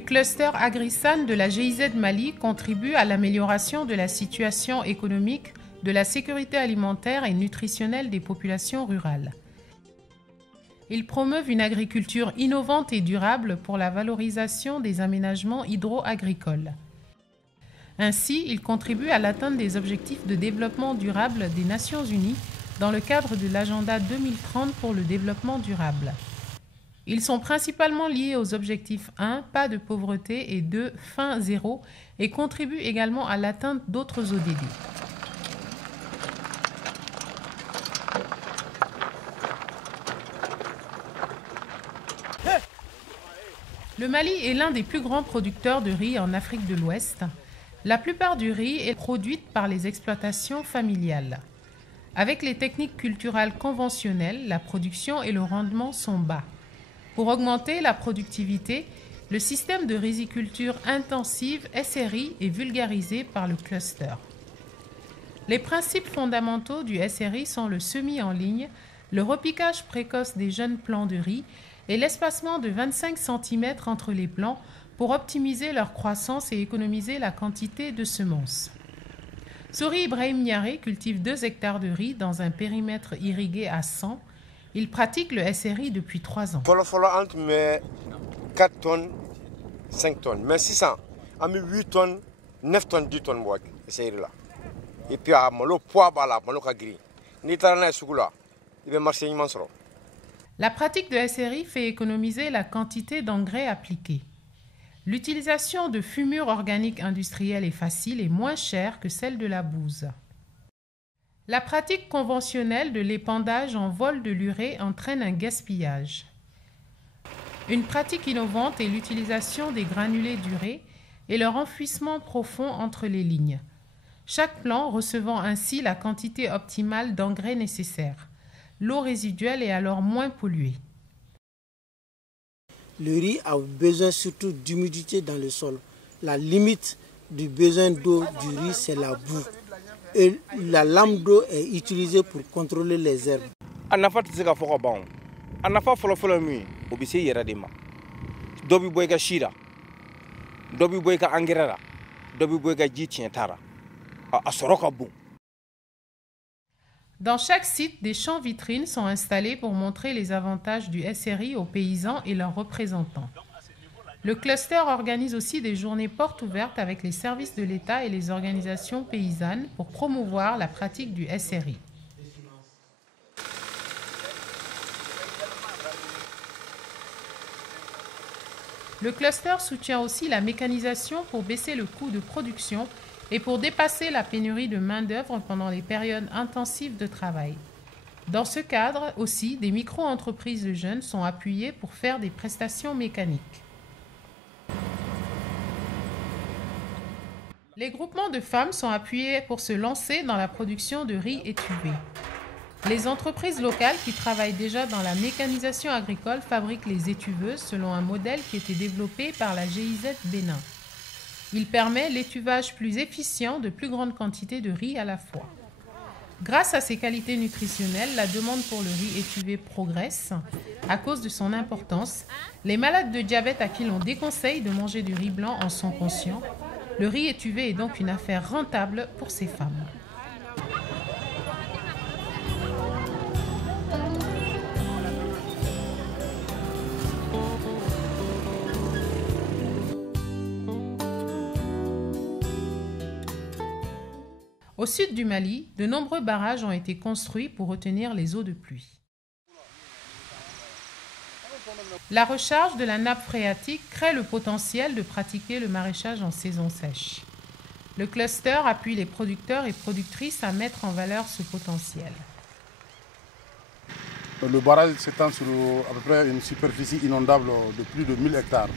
du cluster AgriSan de la GIZ Mali contribue à l'amélioration de la situation économique, de la sécurité alimentaire et nutritionnelle des populations rurales. Ils promeuvent une agriculture innovante et durable pour la valorisation des aménagements hydro-agricoles. Ainsi, ils contribuent à l'atteinte des objectifs de développement durable des Nations Unies dans le cadre de l'agenda 2030 pour le développement durable. Ils sont principalement liés aux objectifs 1, pas de pauvreté, et 2, faim zéro, et contribuent également à l'atteinte d'autres ODD. Le Mali est l'un des plus grands producteurs de riz en Afrique de l'Ouest. La plupart du riz est produite par les exploitations familiales. Avec les techniques culturales conventionnelles, la production et le rendement sont bas. Pour augmenter la productivité, le système de riziculture intensive SRI est vulgarisé par le cluster. Les principes fondamentaux du SRI sont le semis en ligne, le repiquage précoce des jeunes plants de riz et l'espacement de 25 cm entre les plants pour optimiser leur croissance et économiser la quantité de semences. Souri Ibrahim Niaré cultive 2 hectares de riz dans un périmètre irrigué à 100. Il pratique le SRI depuis 3 ans. Entre 4 tonnes, 5 tonnes. Mais 600, à 8 tonnes, 9 tonnes, 10 tonnes, SRI là. Et puis, à le poids, le gris. Ni tarana là. Il va marcher immense. La pratique de SRI fait économiser la quantité d'engrais appliqués. L'utilisation de fumure organique industrielle est facile et moins chère que celle de la bouse. La pratique conventionnelle de l'épandage en vol de l'urée entraîne un gaspillage. Une pratique innovante est l'utilisation des granulés d'urée et leur enfouissement profond entre les lignes. Chaque plant recevant ainsi la quantité optimale d'engrais nécessaire. L'eau résiduelle est alors moins polluée. Le riz a besoin surtout d'humidité dans le sol. La limite du besoin d'eau du riz, c'est la boue. Et la lame d'eau est utilisée pour contrôler les herbes. Dans chaque site, des champs vitrines sont installés pour montrer les avantages du SRI aux paysans et leurs représentants. Le cluster organise aussi des journées portes ouvertes avec les services de l'État et les organisations paysannes pour promouvoir la pratique du SRI. Le cluster soutient aussi la mécanisation pour baisser le coût de production et pour dépasser la pénurie de main-d'œuvre pendant les périodes intensives de travail. Dans ce cadre aussi, des micro-entreprises de jeunes sont appuyées pour faire des prestations mécaniques. Les groupements de femmes sont appuyés pour se lancer dans la production de riz étuvé. Les entreprises locales qui travaillent déjà dans la mécanisation agricole fabriquent les étuveuses selon un modèle qui a été développé par la GIZ Bénin. Il permet l'étuvage plus efficient de plus grandes quantités de riz à la fois. Grâce à ses qualités nutritionnelles, la demande pour le riz étuvé progresse. À cause de son importance, les malades de diabète à qui l'on déconseille de manger du riz blanc en sont conscients. Le riz étuvé est donc une affaire rentable pour ces femmes. Au sud du Mali, de nombreux barrages ont été construits pour retenir les eaux de pluie. La recharge de la nappe phréatique crée le potentiel de pratiquer le maraîchage en saison sèche. Le cluster appuie les producteurs et productrices à mettre en valeur ce potentiel. Le barrage s'étend sur à peu près une superficie inondable de plus de 1000 hectares.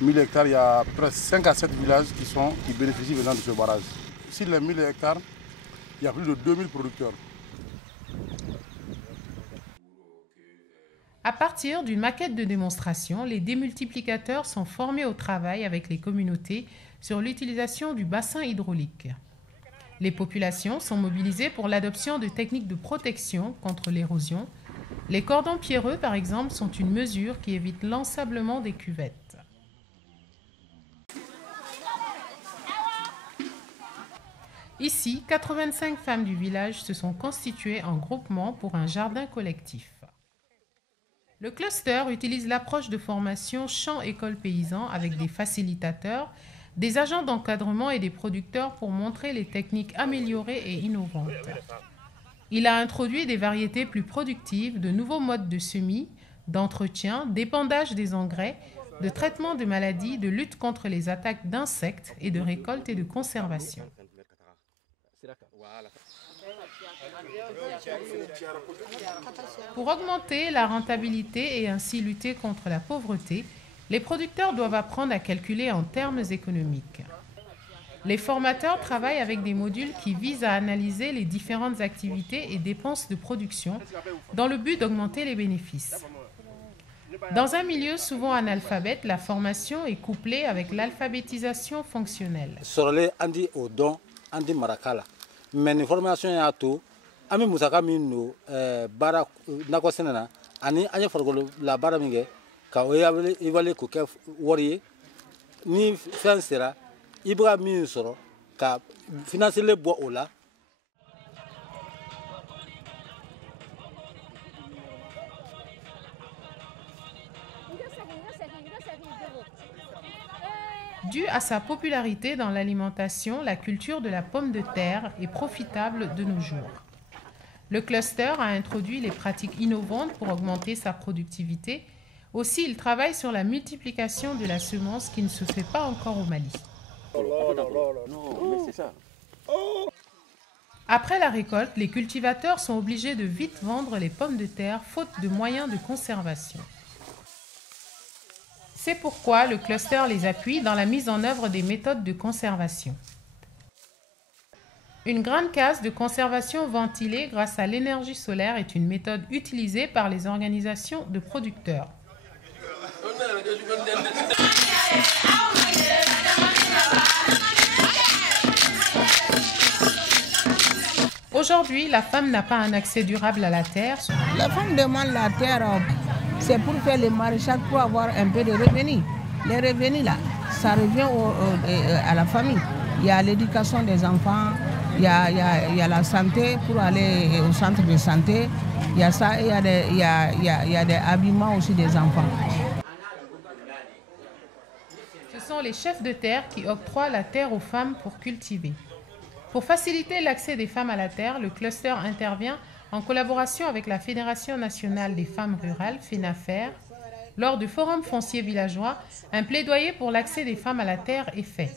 1000 hectares, il y a presque 5 à 7 villages qui bénéficient venant de ce barrage. Sur les 1000 hectares, il y a plus de 2000 producteurs. À partir d'une maquette de démonstration, les démultiplicateurs sont formés au travail avec les communautés sur l'utilisation du bassin hydraulique. Les populations sont mobilisées pour l'adoption de techniques de protection contre l'érosion. Les cordons pierreux, par exemple, sont une mesure qui évite l'ensablement des cuvettes. Ici, 85 femmes du village se sont constituées en groupement pour un jardin collectif. Le cluster utilise l'approche de formation champ-école paysan avec des facilitateurs, des agents d'encadrement et des producteurs pour montrer les techniques améliorées et innovantes. Il a introduit des variétés plus productives, de nouveaux modes de semis, d'entretien, d'épandage des engrais, de traitement de maladies, de lutte contre les attaques d'insectes et de récolte et de conservation. Pour augmenter la rentabilité et ainsi lutter contre la pauvreté, les producteurs doivent apprendre à calculer en termes économiques. Les formateurs travaillent avec des modules qui visent à analyser les différentes activités et dépenses de production dans le but d'augmenter les bénéfices. Dans un milieu souvent analphabète, la formation est couplée avec l'alphabétisation fonctionnelle. Mais l'information est à tout. Ami musaka minu bara nakosena ani anya fargolo la bara minge ka oyabele ibale ko ke wori ni fansera ibra min soro ka financer le bo ola. Dû à sa popularité dans l'alimentation, la culture de la pomme de terre est profitable de nos jours. Le cluster a introduit les pratiques innovantes pour augmenter sa productivité. Aussi, il travaille sur la multiplication de la semence qui ne se fait pas encore au Mali. Après la récolte, les cultivateurs sont obligés de vite vendre les pommes de terre faute de moyens de conservation. C'est pourquoi le cluster les appuie dans la mise en œuvre des méthodes de conservation. Une grande case de conservation ventilée grâce à l'énergie solaire est une méthode utilisée par les organisations de producteurs. Aujourd'hui, la femme n'a pas un accès durable à la terre. La femme demande la terre, c'est pour faire le maraîchage, pour avoir un peu de revenus. Les revenus là, ça revient à la famille. Il y a l'éducation des enfants, il y a la santé pour aller au centre de santé. Il y a ça et il y a des habillements aussi des enfants. Ce sont les chefs de terre qui octroient la terre aux femmes pour cultiver. Pour faciliter l'accès des femmes à la terre, le cluster intervient en collaboration avec la Fédération nationale des femmes rurales, FENAFER. Lors du forum foncier villageois, un plaidoyer pour l'accès des femmes à la terre est fait.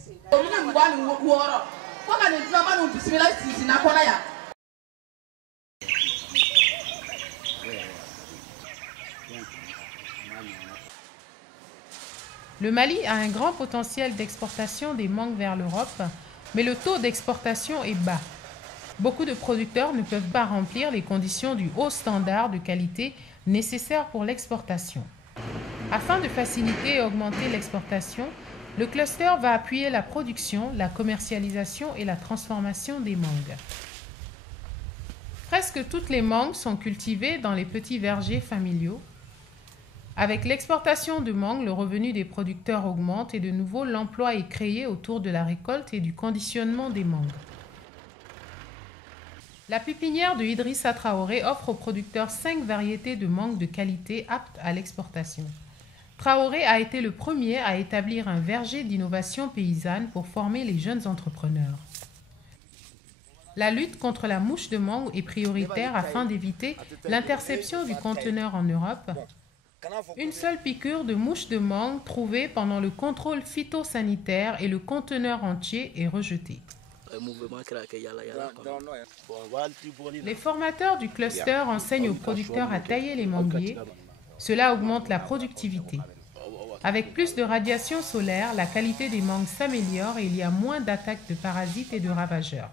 Le Mali a un grand potentiel d'exportation des mangues vers l'Europe, mais le taux d'exportation est bas. Beaucoup de producteurs ne peuvent pas remplir les conditions du haut standard de qualité nécessaires pour l'exportation. Afin de faciliter et augmenter l'exportation, le cluster va appuyer la production, la commercialisation et la transformation des mangues. Presque toutes les mangues sont cultivées dans les petits vergers familiaux. Avec l'exportation de mangues, le revenu des producteurs augmente et de nouveau l'emploi est créé autour de la récolte et du conditionnement des mangues. La pépinière de Idrissa Traoré offre aux producteurs 5 variétés de mangues de qualité aptes à l'exportation. Traoré a été le premier à établir un verger d'innovation paysanne pour former les jeunes entrepreneurs. La lutte contre la mouche de mangue est prioritaire afin d'éviter l'interception du conteneur en Europe. Une seule piqûre de mouche de mangue trouvée pendant le contrôle phytosanitaire et le conteneur entier est rejeté. Les formateurs du cluster enseignent aux producteurs à tailler les manguiers. Cela augmente la productivité. Avec plus de radiation solaire, la qualité des mangues s'améliore et il y a moins d'attaques de parasites et de ravageurs.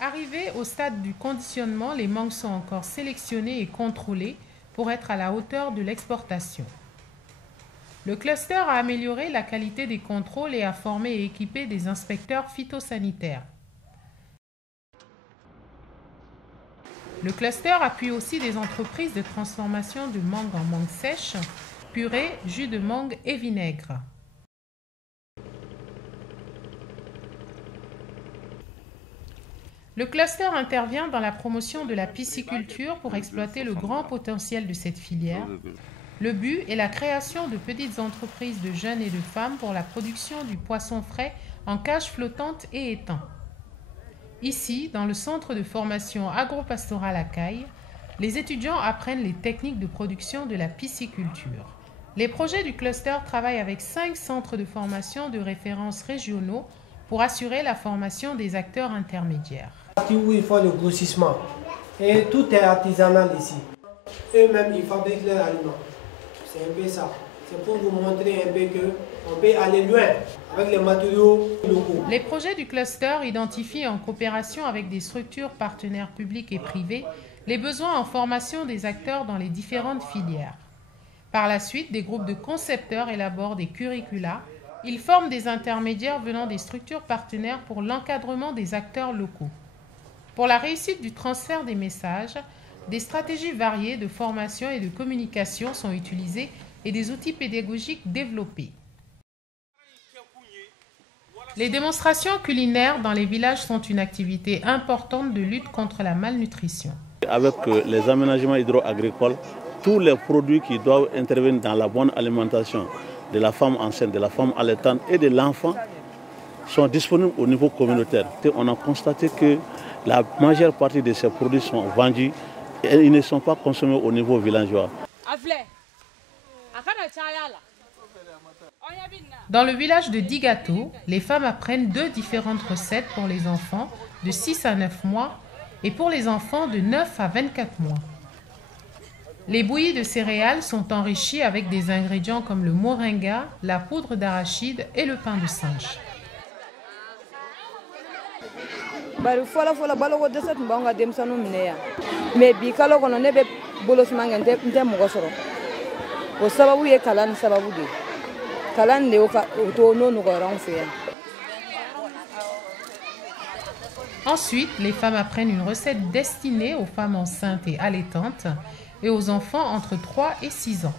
Arrivées au stade du conditionnement, les mangues sont encore sélectionnées et contrôlées pour être à la hauteur de l'exportation. Le cluster a amélioré la qualité des contrôles et a formé et équipé des inspecteurs phytosanitaires. Le cluster appuie aussi des entreprises de transformation de mangue en mangue sèche, purée, jus de mangue et vinaigre. Le cluster intervient dans la promotion de la pisciculture pour exploiter le grand potentiel de cette filière. Le but est la création de petites entreprises de jeunes et de femmes pour la production du poisson frais en cage flottante et étang. Ici, dans le centre de formation agro-pastorale à Caille, les étudiants apprennent les techniques de production de la pisciculture. Les projets du cluster travaillent avec 5 centres de formation de référence régionaux pour assurer la formation des acteurs intermédiaires. Où ils font le grossissement et tout est artisanal ici. Eux-mêmes, ils fabriquent leurs aliments. C'est un peu ça. C'est pour vous montrer un peu qu'on peut aller loin avec les matériaux locaux. Les projets du cluster identifient en coopération avec des structures partenaires publics et privés les besoins en formation des acteurs dans les différentes filières. Par la suite, des groupes de concepteurs élaborent des curricula. Ils forment des intermédiaires venant des structures partenaires pour l'encadrement des acteurs locaux. Pour la réussite du transfert des messages, des stratégies variées de formation et de communication sont utilisées et des outils pédagogiques développés. Les démonstrations culinaires dans les villages sont une activité importante de lutte contre la malnutrition. Avec les aménagements hydro-agricoles, tous les produits qui doivent intervenir dans la bonne alimentation de la femme enceinte, de la femme allaitante et de l'enfant sont disponibles au niveau communautaire. Et on a constaté que la majeure partie de ces produits sont vendus et ils ne sont pas consommés au niveau villageois. Dans le village de Digato, les femmes apprennent 2 différentes recettes pour les enfants de 6 à 9 mois et pour les enfants de 9 à 24 mois. Les bouillies de céréales sont enrichies avec des ingrédients comme le moringa, la poudre d'arachide et le pain de singe. Ensuite, les femmes apprennent une recette destinée aux femmes enceintes et allaitantes et aux enfants entre 3 et 6 ans.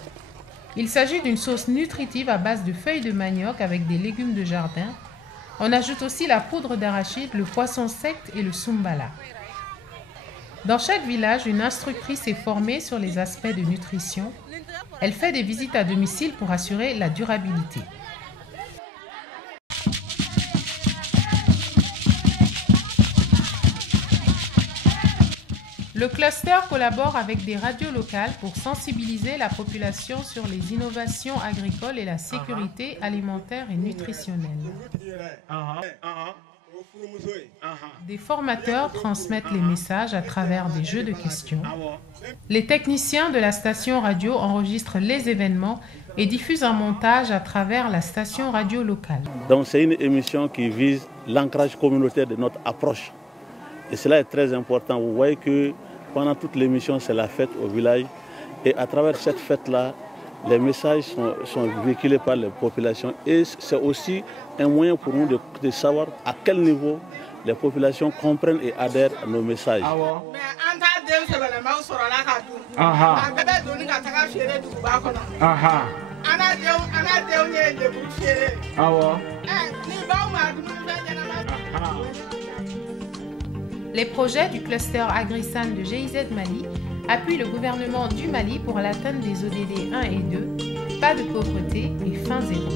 Il s'agit d'une sauce nutritive à base de feuilles de manioc avec des légumes de jardin. On ajoute aussi la poudre d'arachide, le poisson sec et le sumbala. Dans chaque village, une instructrice est formée sur les aspects de nutrition. Elle fait des visites à domicile pour assurer la durabilité. Le cluster collabore avec des radios locales pour sensibiliser la population sur les innovations agricoles et la sécurité alimentaire et nutritionnelle. Des formateurs transmettent les messages à travers des jeux de questions. Les techniciens de la station radio enregistrent les événements et diffusent un montage à travers la station radio locale. Donc c'est une émission qui vise l'ancrage communautaire de notre approche. Et cela est très important. Vous voyez que pendant toute l'émission, c'est la fête au village. Et à travers cette fête-là, les messages sont véhiculés par les populations. Et c'est aussi un moyen pour nous de savoir à quel niveau les populations comprennent et adhèrent à nos messages. Les projets du cluster AgriSan de GIZ Mali appuient le gouvernement du Mali pour l'atteinte des ODD 1 et 2, pas de pauvreté et faim zéro.